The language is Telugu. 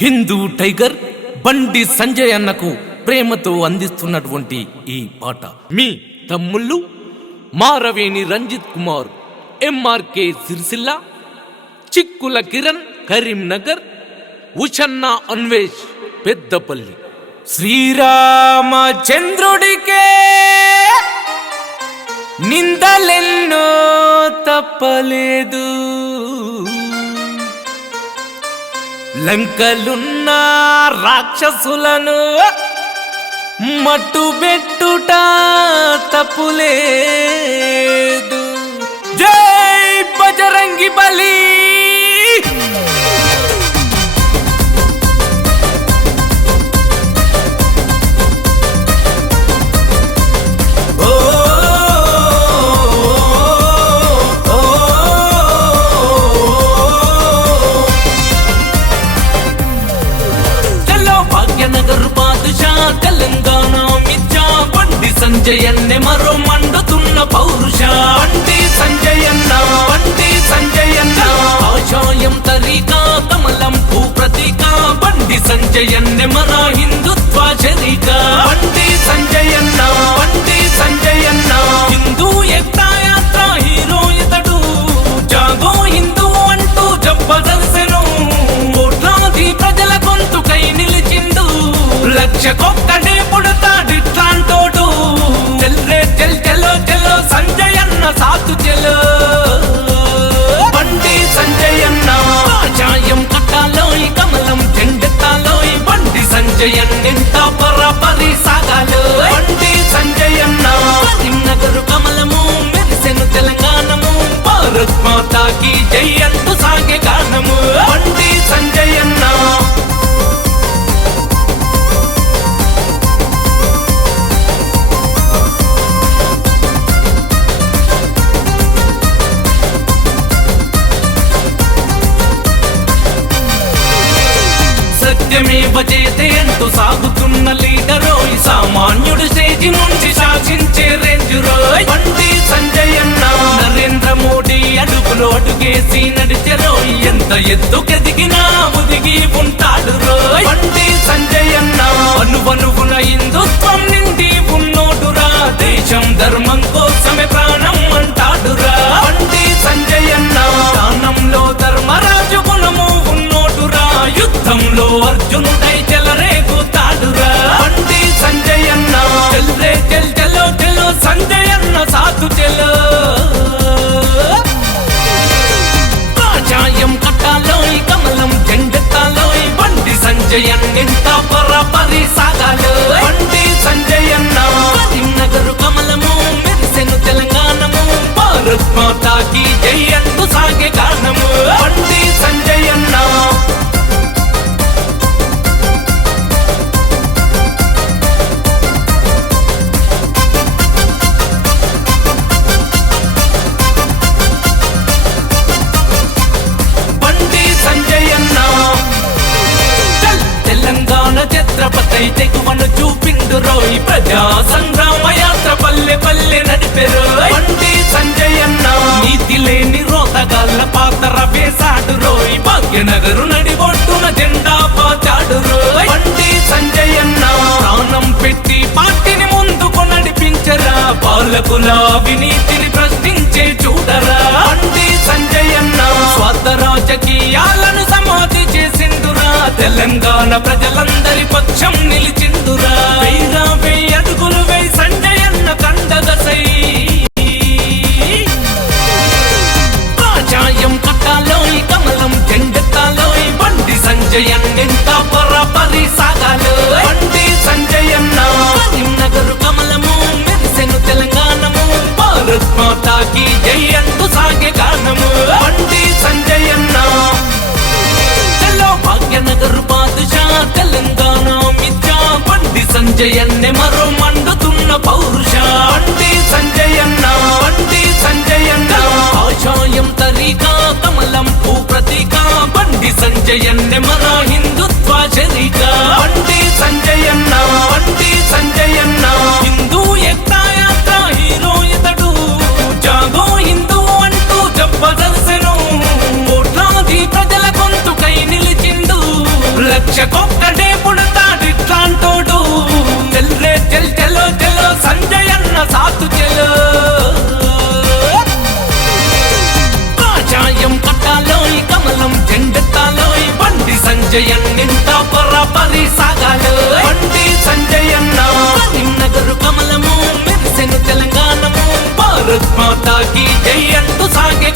హిందూ టైగర్ బండి సంజయ్ అన్నకు ప్రేమతో అందిస్తున్నటువంటి ఈ పాట మీ తమ్ముళ్ళు మారవేణి రంజిత్ కుమార్, ఎంఆర్కే సిరిసిల్ల, చిక్కుల కిరణ్ కరీంనగర్, ఉషన్న అన్వేష్ పెద్దపల్లి. శ్రీరామచంద్రుడికే నిందలెన్నో తప్పలేదు, లంకలున్న రాక్షసులను మట్టుబెట్టుట తప్పులేదు. జై బజరంగి బలి. తెలంగాణ మిర్జా బండి సంజయన్నే మరో మండుతున్న పౌరుష. బండి సంజయన్న, బండి సంజయన్న, ఆశయం తరీకా కమలం భూ ప్రతీక. బండి సంజయన్నే మర హిందుత్వ శరీక. బండి సంజయన్న, బండి సంజయన్న, హిందూ ఏక్తా యాత్ర హీరో ఇతడు. జాగో హిందూ అంటూ జబ్బదర్శను, కోట్లాది ప్రజల గొంతుకై నిలిచిండు. లక్షకొక్కడే పుడతాడిట్లాంటోడు. చెల్ రే చెల్ చెలో చెలో సంజయన్న సాతు చెలో. బండి సంజయన్న కాషాయం కట్టాలోయ్, కమలం జెండెత్తాలోయ్. బండి సంజయన్నింట పరపరి సాగాలో. బండి సంజయన్న కరీంనగర్ కమలము మెరిసెను తెలంగాణము. భారత్ మాతాకి జై అంటూ సాగే గానము. బండి సంజయన్న సత్యమేవ జయతే అంటూ సాగుతున్న లీడరోయ్. సామాన్యుడు స్టేజి నుంచి శాసించే రేంజురోయ్. బండి సంజయన్న నరేంద్ర మోడీ అడుగులో అడుగేసి నడిచెరోయ్. ఎంత ఎత్తుకెదిగినా ఒదిగి ఉంటాడు రోయ్. బండి సంజయన్న అనువనువున హిందుత్వం నిండి ఉన్నోడురా. దేశం ధర్మం కోసమే ప్రాణం అంటాడురా. బండి సంజయన్న దానంలో ధర్మరాజు గుణము ఉన్నోడురా. యుద్ధంలో అర్జునుడై చెలరేగుతాడురా. బండి సంజయన్న చెల్ రే చెల్ చెలో చెలో సంజయన్న సాతు చెలో. కాషాయం కట్టాలోయ్, కమలం జెండెత్తాలోయ్. బండి సంజయన్నింట పరపరి సాగాలో. బండి సంజయన్న కరీంనగర్ కమలము మెరిసెను తెలంగాణము. భారత్ మాతాకి జై అంటూ సాగే గానము. బండి సంజయన్న ఛత్రపతి తెగువను చూపిండు రోయ్. ప్రజా సంగ్రామ యాత్ర పల్లె పల్లె నడిపెరోయ్. బండి సంజయన్న నీతి లేని రోతగాళ్ళ పాత్ర వేసాడు రోయ్. భాగ్యనగరు నడిబొట్టున జెండా పాచాడు రోయ్. బండి సంజయన్న ప్రాణం పెట్టి పార్టీని ముందుకు నడిపించరా. పాలకుల అవినీతిని ప్రశ్నించే చూడరా. బండి సంజయన్న స్వార్థ రాజకీయాలను సమాధి చేసిండురా. తెలంగాణ ప్రజలందరి పక్షం నిలిచిండురా. వేరా వేయి అడుగులు వేయి సంజయన్న కండగసై. కాషాయం కట్టాలోయ్, కమలం జెండెత్తాలోయ్. బండి సంజయన్నింట పరపరి సాగాలో. బండి సంజయన్న కరీంనగర్ కమలము మెరిసెను తెలంగాణము. భారత్ మాతాకి జై అంటూ సాగే గానము. బండి సంజయన్న భాగ్యనగర్ బాదుషా తెలంగాణ మిర్జా. బండి సంజయ్ అన్నింటా బరాబరి సాగాలు బండి సంజయ్ అన్న కరీంనగర్ కమలము మెరిసెను తెలంగాణము భారత్ మాతాకి జై అంటూ సాగే